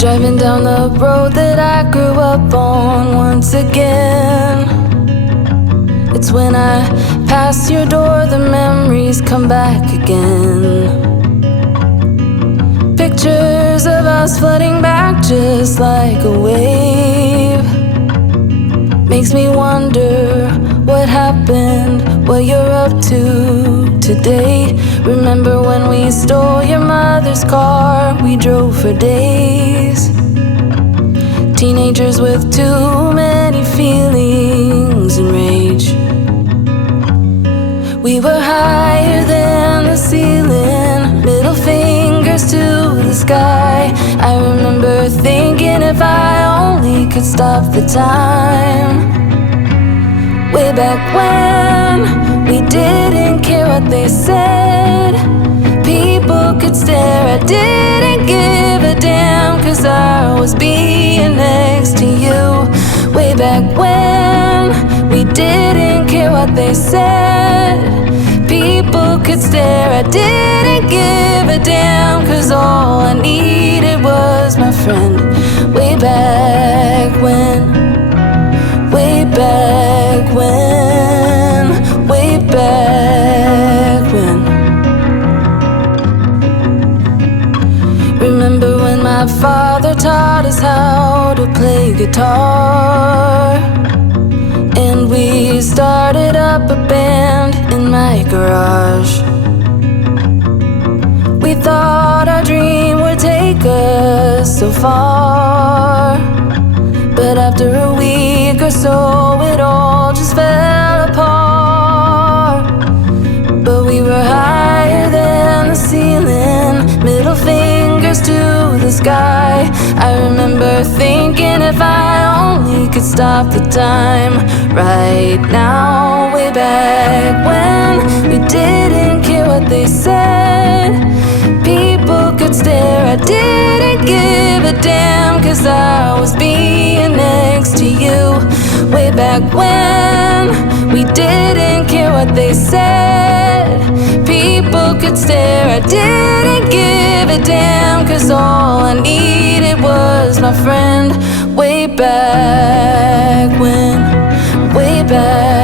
Driving down the road that I grew up on once again. It's when I pass your door, the memories come back again. Pictures of us flooding back just like a wave. Makes me wonder what happened, what you're up to today. Remember when we stole your mother's car, we drove for days. Teenagers with too many feelings and rage. We were higher than the ceiling, middle fingers to the sky. I remember thinking if I only could stop the time. Way back when we didn't care what they said. People could stare, I didn't give a damn, 'cause I was being next to you. Way back when we didn't care what they said. People could stare, I didn't give a damn, 'cause all I needed was my friend. Way back when, way back when, way back when. Remember when my father taught us how to play guitar, and we started up a band in my garage. We thought our dream would take us so far, but after a week or so it all just fell apart. But we were higher than the ceiling, middle fingers to the sky. I remember thinking if I only could stop the time right now. Way back when we didn't care what they said. People could stare, I didn't give a damn, 'cause I was being next to you. Way back when we didn't care what they said. People could stare, I didn't give a damn, 'cause all I needed was my friend. Way back when, way back